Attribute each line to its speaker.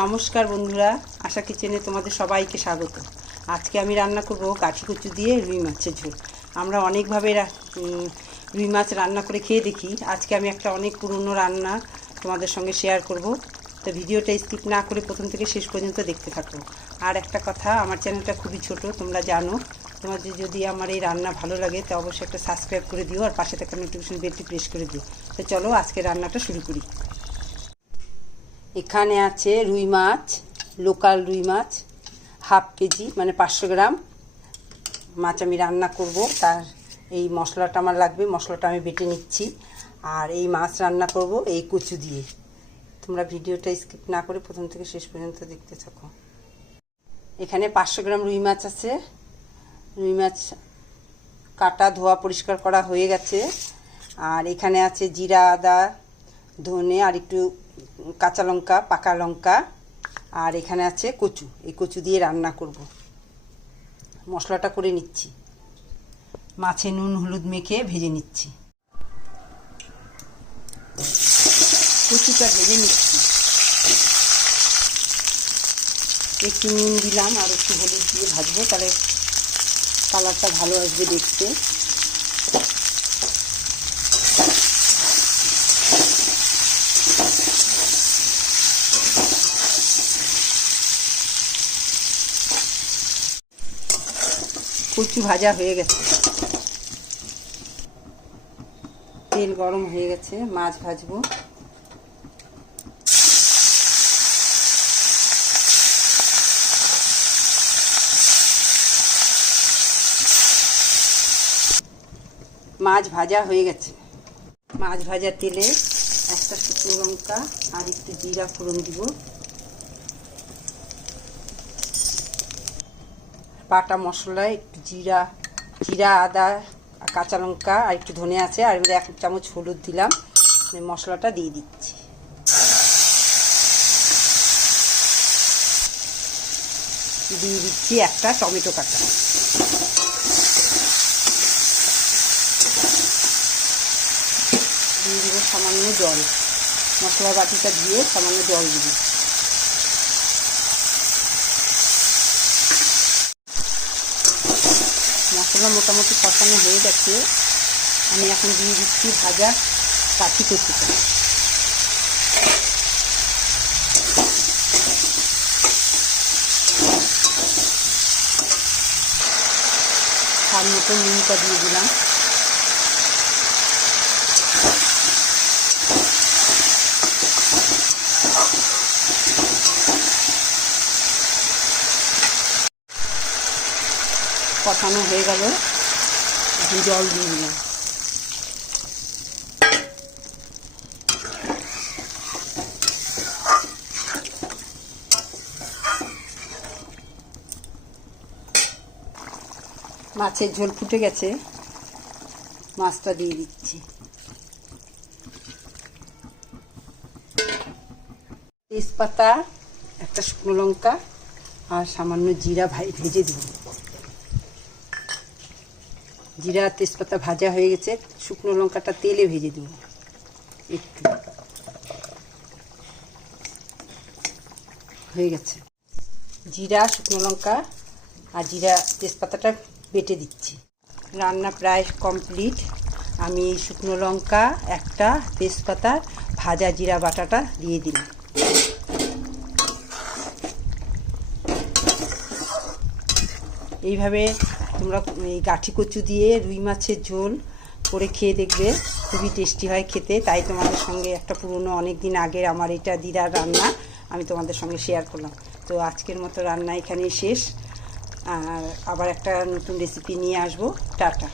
Speaker 1: নমস্কার বন্ধুরা, আশা কিচেনে তোমাদের সবাইকে স্বাগত। আজকে আমি রান্না করব কাঠি কচু দিয়ে রুই মাছের ঝোল। আমরা অনেকভাবে রুই মাছ রান্না করে খেয়ে দেখি। আজকে আমি একটা অনেক পুরনো রান্না তোমাদের সঙ্গে শেয়ার করব। তো ভিডিওটা স্কিপ না করে প্রথম থেকে শেষ পর্যন্ত দেখতে থাকো। আর একটা কথা, আমার চ্যানেলটা খুবই ছোট, তোমরা জানো। তোমাদের যদি আমার এই রান্না ভালো লাগে, তো অবশ্যই একটা সাবস্ক্রাইব করে দিও আর পাশে থাকা নোটিফিকেশন বেলটি প্রেস করে দিও। তো চলো আজকে রান্নাটা শুরু করি। এখানে আছে রুই মাছ, লোকাল রুই মাছ, হাফ কেজি মানে পাঁচশো গ্রাম। মাছ আমি রান্না করব, তার এই মশলাটা আমার লাগবে, মশলাটা আমি বেটে নিচ্ছি। আর এই মাছ রান্না করব এই কচু দিয়ে। তোমরা ভিডিওটা স্কিপ না করে প্রথম থেকে শেষ পর্যন্ত দেখতে থাকো। এখানে পাঁচশো গ্রাম রুই মাছ আছে। রুই মাছ কাটা, ধোয়া, পরিষ্কার করা হয়ে গেছে। আর এখানে আছে জিরা, আদা ধনে আর একটু কাঁচা লঙ্কা, পাকা লঙ্কা, আর এখানে আছে কচু। এই কচু দিয়ে রান্না করব। মশলাটা করে নিচ্ছি। মাছে নুন, হলুদ মেখে ভেজে নিচ্ছি। কচুটা ভেজে নিচ্ছি। একটু নুন দিলাম আর একটু হলুদ দিয়ে ভাজবো, তাহলে কালারটা ভালো আসবে দেখতে। কচু ভাজা হয়ে গেছে। তেল গরম হয়ে গেছে, মাছ ভাজবো। মাছ ভাজা হয়ে গেছে। মাছ ভাজা তেলে একটা শুকনো লঙ্কা আর একটু জিরা ফোড়ন দিব। বাটা মশলা, একটু জিরা জিরা, আদা, কাঁচা লঙ্কা আর একটু ধনে আছে। আর এক চামচ হলুদ দিলাম। মশলাটা দিয়ে দিচ্ছি। দিয়ে দিচ্ছি একটা টমেটো কাটা। দিয়ে দিব সামান্য জল। মশলা বাটিটা দিয়ে সামান্য জল দিব মশলা মোটামুটি কষানো হয়ে গেছে। আমি এখন দিয়ে দিচ্ছি ভাজা কাঠি কচুটা। স্বাদ মতো নুনটা দিয়ে দিলাম। কষানো হয়ে গেল। এখন জল দিয়ে দিলাম। মাছের ঝোল ফুটে গেছে। মাছটা দিয়ে দিচ্ছি। তেজপাতা, একটা শুকনো লঙ্কা আর সামান্য জিরা ভাই ভেজে দিব জিরা তেজপাতা ভাজা হয়ে গেছে, শুকনো লঙ্কাটা তেলে ভেজে দেব। একটু। হয়ে গেছে। জিরা, শুকনো লঙ্কা আর জিরা তেজপাতাটা বেটে দিচ্ছি। রান্না প্রায় কমপ্লিট। আমি শুকনো লঙ্কা, একটা তেজপাতা, ভাজা জিরা বাটাটা দিয়ে দিলাম। এইভাবে তোমরা এই গাঠি কচু দিয়ে রুই মাছের ঝোল করে খেয়ে দেখবে। খুবই টেস্টি হয় খেতে। তাই তোমাদের সঙ্গে একটা পুরনো অনেক দিন আগের আমার এটা দিদার রান্না আমি তোমাদের সঙ্গে শেয়ার করলাম। তো আজকের মতো রান্না এখানেই শেষ। আর আবার একটা নতুন রেসিপি নিয়ে আসব। টাটা।